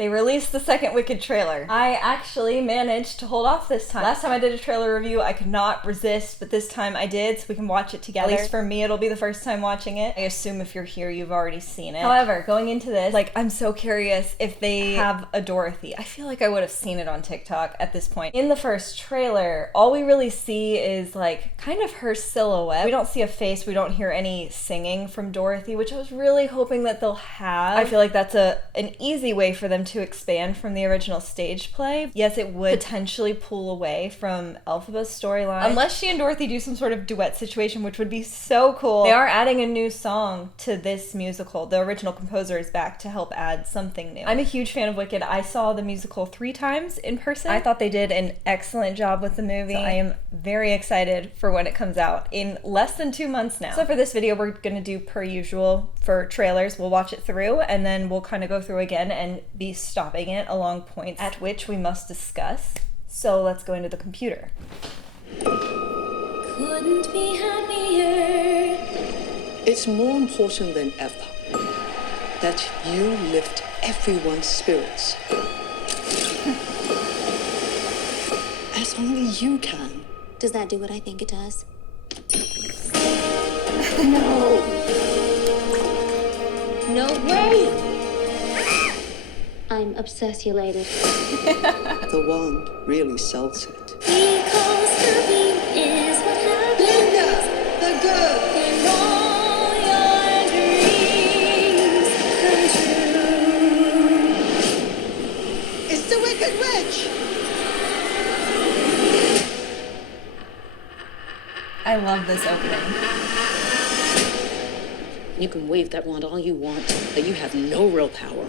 They released the second Wicked trailer. I actually managed to hold off this time. Last time I did a trailer review, I could not resist, but this time I did, so we can watch it together. At least for me, it'll be the first time watching it. I assume if you're here, you've already seen it. However, going into this, like, I'm so curious if they have a Dorothy. I feel like I would have seen it on TikTok at this point. In the first trailer, all we really see is, like, kind of her silhouette. We don't see a face, we don't hear any singing from Dorothy, which I was really hoping that they'll have. I feel like that's an easy way for them to expand from the original stage play. Yes, it would potentially pull away from Elphaba's storyline, unless she and Dorothy do some sort of duet situation, which would be so cool. They are adding a new song to this musical. The original composer is back to help add something new. I'm a huge fan of Wicked. I saw the musical 3 times in person. I thought they did an excellent job with the movie. So I am very excited for when it comes out in less than 2 months now. So for this video, we're gonna do per usual for trailers. We'll watch it through and then we'll kind of go through again and be stopping it along points at which we must discuss. So let's go into the computer. Couldn't be happier. It's more important than ever that you lift everyone's spirits. As only you can. Does that do what I think it does? No. No way! I'm obsessulated. The wand really sells it. Because the beat is what happens. Glinda, the girl. And all your dreams come true. It's the Wicked Witch. I love this opening. You can wave that wand all you want, but you have no real power.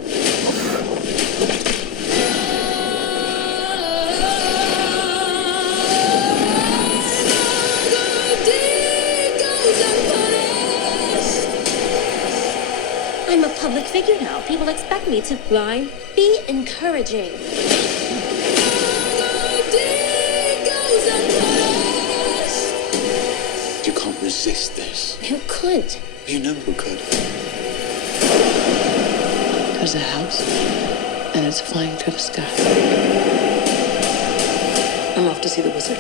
I'm a public figure now. People expect me to Lie? be encouraging. You can't resist this. Who could? You know who could. There's a house, and it's flying through the sky. I'm off to see the wizard.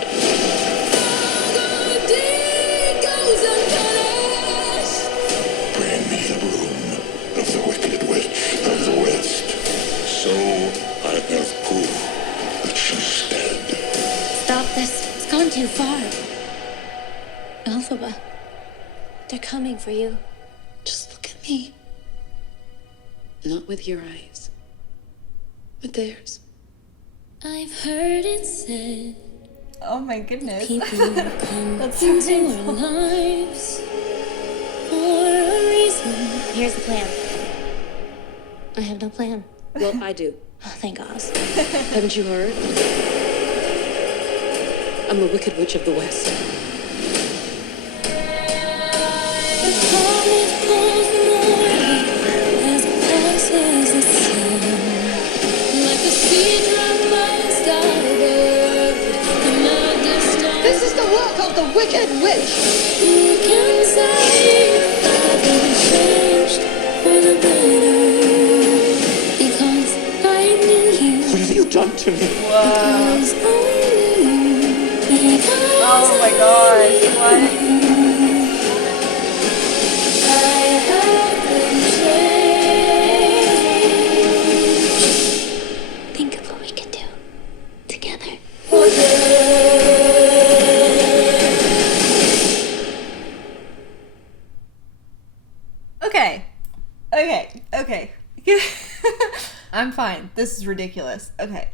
Bring me the room of the Wicked Witch of the West. So I have proof that she's dead. Stop this. It's gone too far. Elphaba, they're coming for you. Just look at me. Not with your eyes, but theirs. I've heard it said Oh my goodness. people come That's so into painful. our lives for a reason. Here's the plan. I have no plan. Well, I do. Oh, thank God. Haven't you heard? I'm the Wicked Witch of the West. This is the work of the Wicked Witch. Who can say I've been changed for the better? Because I knew you. What have you done to me? Because only you. Because Oh my gosh, what? I have been changed. Think of what we could do together. Okay. I'm fine. This is ridiculous. Okay.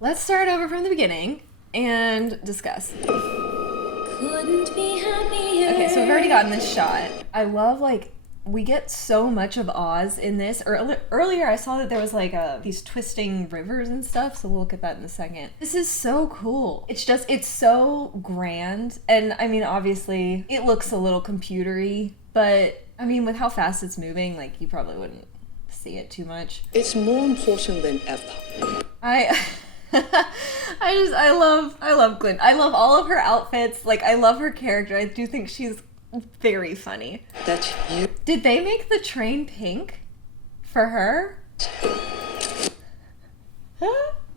Let's start over from the beginning and discuss. Couldn't be happier. Okay, so we've already gotten this shot. I love, like, we get so much of Oz in this. Earlier I saw that there was like these twisting rivers and stuff, so we'll look at that in a second. This is so cool. It's so grand. And I mean, obviously it looks a little computery, but I mean, with how fast it's moving, like, you probably wouldn't see it too much. It's more important than ever. I love Glinda. I love all of her outfits. Like, I love her character. I do think she's very funny. That you Did they make the train pink for her?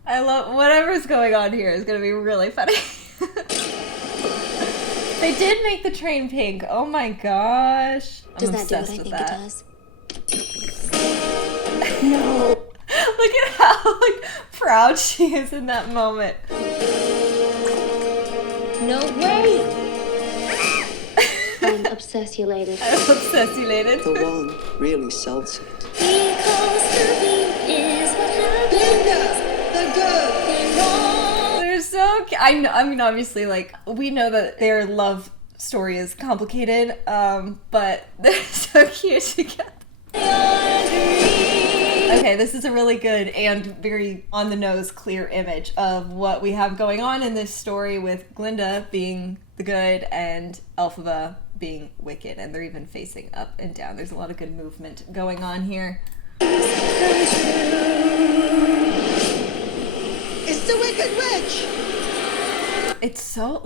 I love whatever's going on here is gonna be really funny. They did make the train pink. Oh my gosh. Does I'm that do what I obsessed think with it that. does? No. Look at how like proud she is in that moment. No way! I'm obsessulated. I'm obsessulated. The one really sells it. Because loving is what happens. They're so I mean, obviously, like, we know that their love story is complicated, but they're so cute together. Okay, this is a really good and very on-the-nose clear image of what we have going on in this story, with Glinda being the good and Elphaba being wicked, and they're even facing up and down. There's a lot of good movement going on here. It's the Wicked Witch! It's so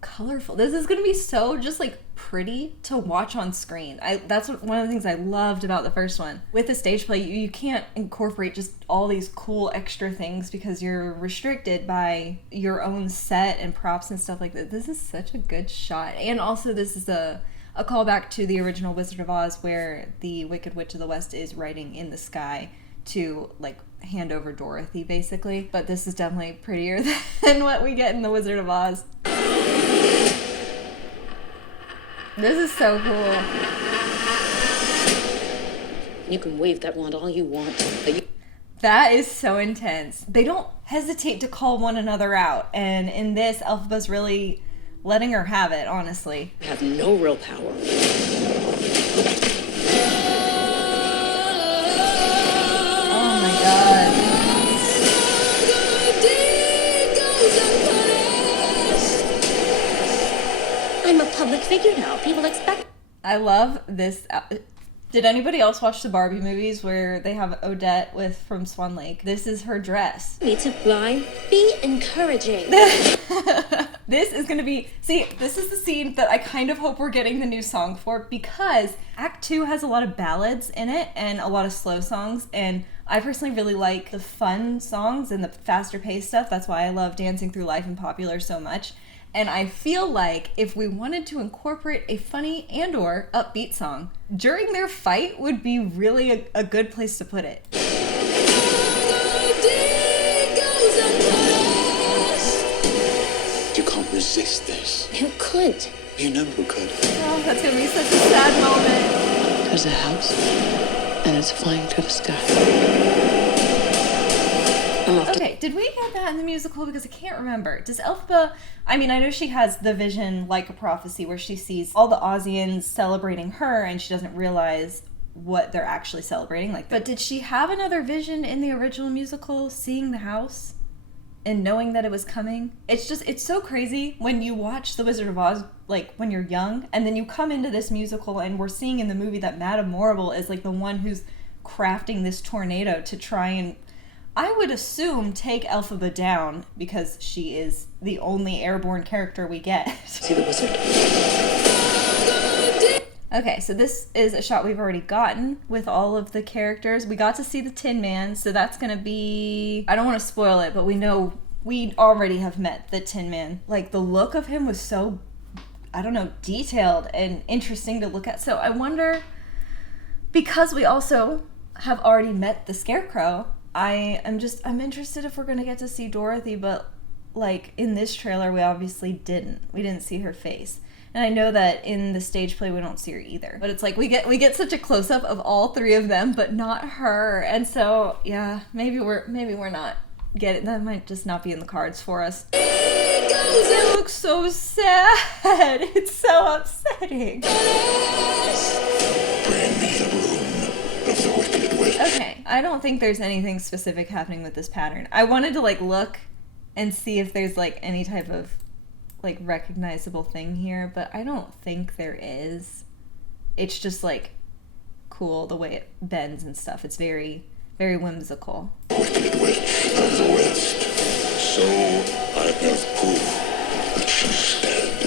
colorful. This is gonna be so just like pretty to watch on screen. That's one of the things I loved about the first one. With the stage play, you can't incorporate just all these cool extra things because you're restricted by your own set and props and stuff like that. This is such a good shot. And also this is a callback to the original Wizard of Oz, where the Wicked Witch of the West is writing in the sky to like hand over Dorothy, basically. But this is definitely prettier than what we get in the Wizard of Oz. This is so cool. You can wave that wand all you want, but you That is so intense. They don't hesitate to call one another out, and in this, Elphaba's really letting her have it, honestly. have no real power. Oh my god. I'm a public figure now. People expect. I love this. Did anybody else watch the Barbie movies where they have Odette from Swan Lake? This is her dress. Me to fly. Be encouraging. This is gonna be, see, this is the scene that I kind of hope we're getting the new song for, because Act 2 has a lot of ballads in it and a lot of slow songs, and I personally really like the fun songs and the faster paced stuff. That's why I love Dancing Through Life and Popular so much. And I feel like if we wanted to incorporate a funny and or upbeat song during their fight would be really a good place to put it. You can't resist this. Who could? You know who could. Oh, that's gonna be such a sad moment. There's a house, and it's flying through the sky. Okay, did we get that in the musical? Because I can't remember. Does Elphaba, I mean, I know she has the vision like a prophecy where she sees all the Ozians celebrating her and she doesn't realize what they're actually celebrating. But did she have another vision in the original musical, seeing the house and knowing that it was coming? It's so crazy when you watch The Wizard of Oz, like when you're young, and then you come into this musical and we're seeing in the movie that Madame Morrible is like the one who's crafting this tornado to try and, I would assume, take Elphaba down, because she is the only airborne character we get. See the wizard? Okay, so this is a shot we've already gotten with all of the characters. We got to see the Tin Man, so that's gonna be, I don't want to spoil it, but we know we already have met the Tin Man. Like, the look of him was so, I don't know, detailed and interesting to look at. So I wonder, because we also have already met the Scarecrow, I'm interested if we're gonna get to see Dorothy, but like in this trailer we obviously didn't see her face, and I know that in the stage play we don't see her either, but it's like we get such a close-up of all three of them but not her, and so yeah, maybe we're not getting, that might just not be in the cards for us. It looks so sad. It's so upsetting. Bring me the room of the Wicked Witch. Okay, I don't think there's anything specific happening with this pattern. I wanted to like look and see if there's like any type of like recognizable thing here, but I don't think there is. It's just like cool the way it bends and stuff. It's very, very whimsical. Wicked Witch of the West. So I have proof that she's dead.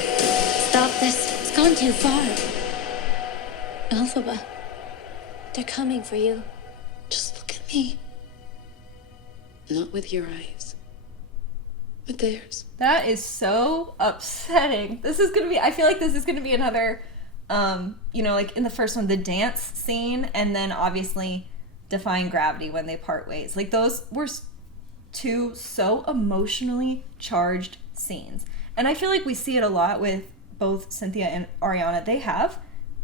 Stop this. It's gone too far. Elphaba, they're coming for you. Just look at me. Not with your eyes, but theirs. That is so upsetting. This is gonna be, I feel like this is gonna be another, you know, like in the first one, the dance scene, and then obviously Defying Gravity when they part ways. Like those were two so emotionally charged scenes. And I feel like we see it a lot with both Cynthia and Ariana. They have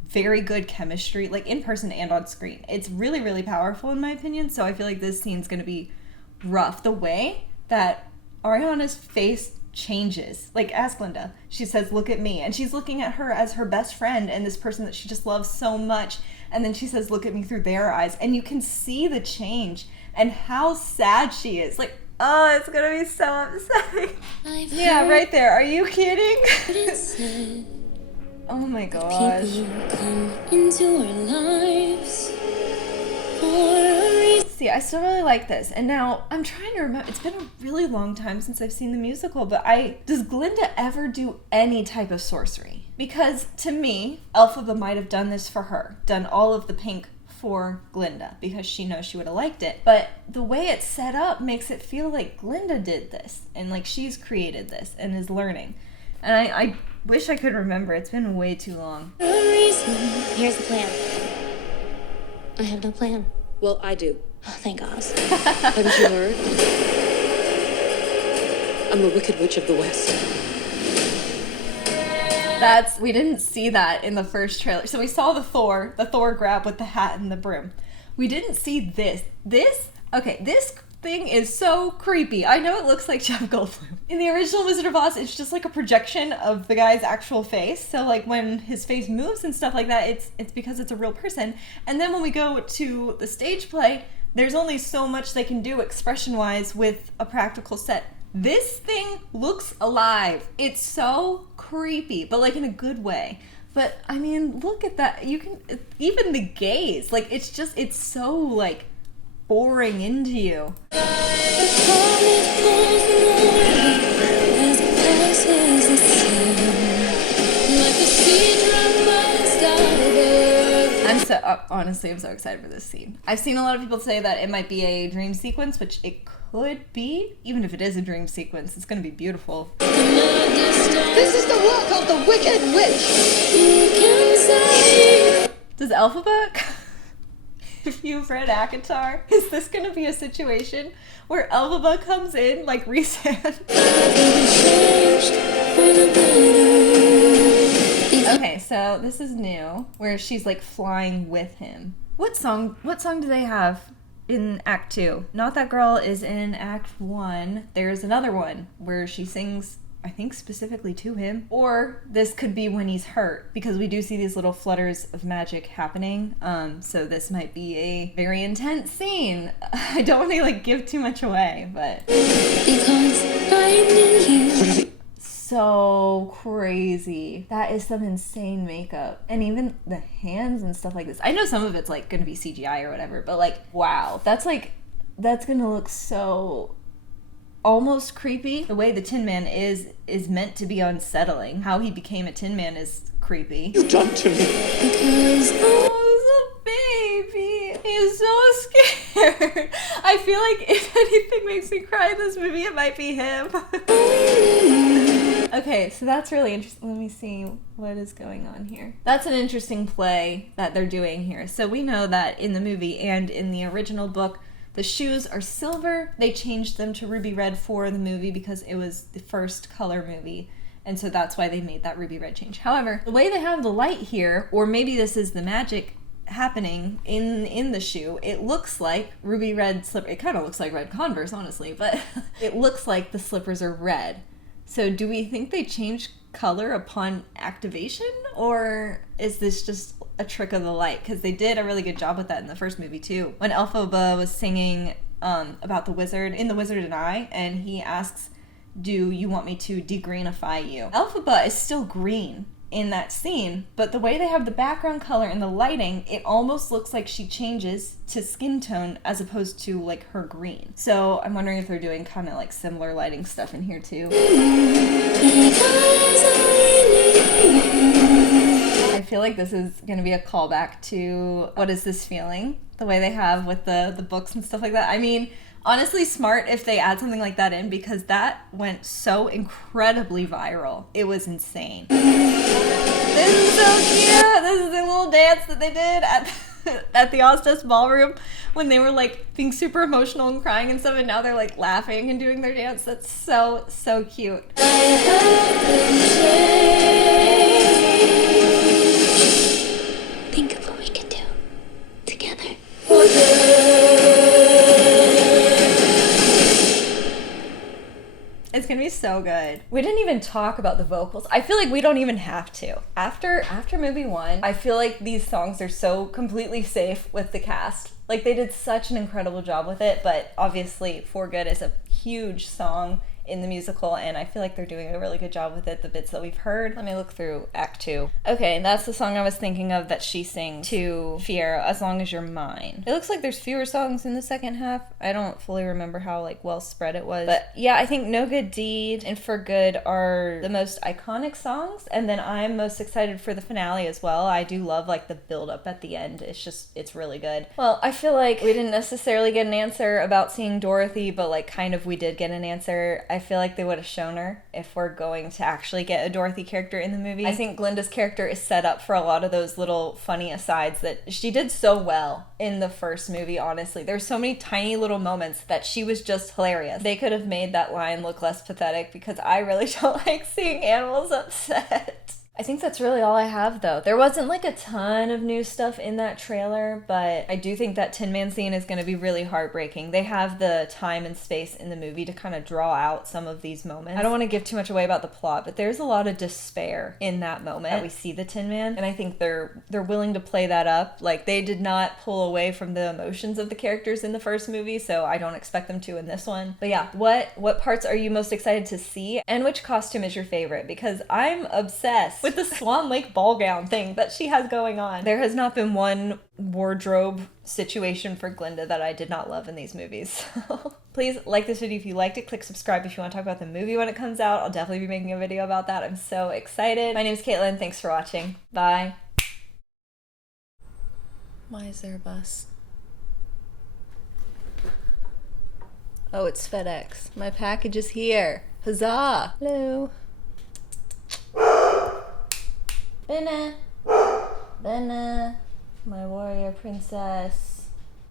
very good chemistry, like in person and on screen. It's really, really powerful in my opinion. So I feel like this scene's gonna be rough. The way that Ariana's face changes, like ask Glinda, she says, "Look at me," and she's looking at her as her best friend and this person that she just loves so much, and then she says, "Look at me," through their eyes, and you can see the change and how sad she is. Like, oh, it's gonna be so upsetting. Yeah, right there. Are you kidding? Oh my gosh. People come into our lives for a reason. See, I still really like this. And now I'm trying to remember, it's been a really long time since I've seen the musical, but does Glinda ever do any type of sorcery? Because to me, Elphaba might have done this for her, done all of the pink for Glinda, because she knows she would have liked it. But the way it's set up makes it feel like Glinda did this, and like she's created this and is learning. And I wish I could remember. It's been way too long. Here's the plan. I have no plan. Well, I do. Oh, thank God. Haven't you heard? I'm a wicked witch of the West. We didn't see that in the first trailer. So we saw the Thor grab with the hat and the broom. We didn't see this. This thing is so creepy. I know it looks like Jeff Goldblum. In the original Wizard of Oz, it's just like a projection of the guy's actual face. So like when his face moves and stuff like that, it's because it's a real person. And then when we go to the stage play, there's only so much they can do expression-wise with a practical set. This thing looks alive. It's so creepy, but like in a good way. But I mean, look at that. You can, even the gaze, like it's so like boring into you. Honestly, I'm so excited for this scene. I've seen a lot of people say that it might be a dream sequence, which it could be. Even if it is a dream sequence, it's going to be beautiful. This is the work of the Wicked Witch! Does Elphaba... If you've read ACOTAR, is this going to be a situation where Elphaba comes in like Rhys-Ann? Okay, so this is new, where she's like flying with him. What song do they have in Act 2? Not That Girl is in Act 1. There's another one where she sings, I think, specifically to him. Or this could be when he's hurt, because we do see these little flutters of magic happening. So this might be a very intense scene. I don't want to like give too much away, but Because I knew you. so crazy. That is some insane makeup. And even the hands and stuff like this. I know some of it's like gonna be CGI or whatever, but like, wow. That's gonna look so almost creepy. The way the Tin Man is meant to be unsettling. How he became a Tin Man is creepy. You done to me. Because Oh, it's a baby. He's so scared. I feel like if anything makes me cry in this movie, it might be him. Okay, so that's really interesting. Let me see what is going on here. That's an interesting play that they're doing here. So we know that in the movie and in the original book, the shoes are silver. They changed them to ruby red for the movie because it was the first color movie. And so that's why they made that ruby red change. However, the way they have the light here, or maybe this is the magic happening in the shoe, it looks like ruby red slipper. It kind of looks like red Converse, honestly, but it looks like the slippers are red. So do we think they changed color upon activation, or is this just a trick of the light? Because they did a really good job with that in the first movie too. When Elphaba was singing about the wizard in The Wizard and I, and he asks, "Do you want me to degreenify you?" Elphaba is still green in that scene, but the way they have the background color and the lighting, it almost looks like she changes to skin tone as opposed to like her green. So I'm wondering if they're doing kind of like similar lighting stuff in here too. I feel like this is going to be a callback to What Is This Feeling? the way they have with the books and stuff like that. I mean, honestly, smart if they add something like that in, because that went so incredibly viral. It was insane. This is so cute. This is the little dance that they did at the Oztest ballroom when they were like being super emotional and crying and stuff, and now they're like laughing and doing their dance. That's so, so cute. Think of what we could do together. It's gonna be so good. We didn't even talk about the vocals. I feel like we don't even have to. After movie one, I feel like these songs are so completely safe with the cast. Like, they did such an incredible job with it, but obviously For Good is a huge song in the musical, and I feel like they're doing a really good job with it, the bits that we've heard. Let me look through Act 2. Okay, that's the song I was thinking of that she sings to Fiera, As Long As You're Mine. It looks like there's fewer songs in the second half. I don't fully remember how like well spread it was. But yeah, I think No Good Deed and For Good are the most iconic songs, and then I'm most excited for the finale as well. I do love like the build up at the end. It's really good. Well, I feel like we didn't necessarily get an answer about seeing Dorothy, but like kind of we did get an answer. I feel like they would have shown her if we're going to actually get a Dorothy character in the movie. I think Glinda's character is set up for a lot of those little funny asides that she did so well in the first movie, honestly. There's so many tiny little moments that she was just hilarious. They could have made that line look less pathetic, because I really don't like seeing animals upset. I think that's really all I have, though. There wasn't like a ton of new stuff in that trailer, but I do think that Tin Man scene is going to be really heartbreaking. They have the time and space in the movie to kind of draw out some of these moments. I don't want to give too much away about the plot, but there's a lot of despair in that moment that we see the Tin Man, and I think they're willing to play that up. Like, they did not pull away from the emotions of the characters in the first movie, so I don't expect them to in this one. But yeah, what parts are you most excited to see, and which costume is your favorite? Because I'm obsessed with the Swan Lake ball gown thing that she has going on. There has not been one wardrobe situation for Glinda that I did not love in these movies. Please like this video if you liked it. Click subscribe if you want to talk about the movie when it comes out. I'll definitely be making a video about that. I'm so excited. My name's Caitlin. Thanks for watching. Bye. Why is there a bus? Oh, it's FedEx. My package is here. Huzzah! Hello. Benna, my warrior princess.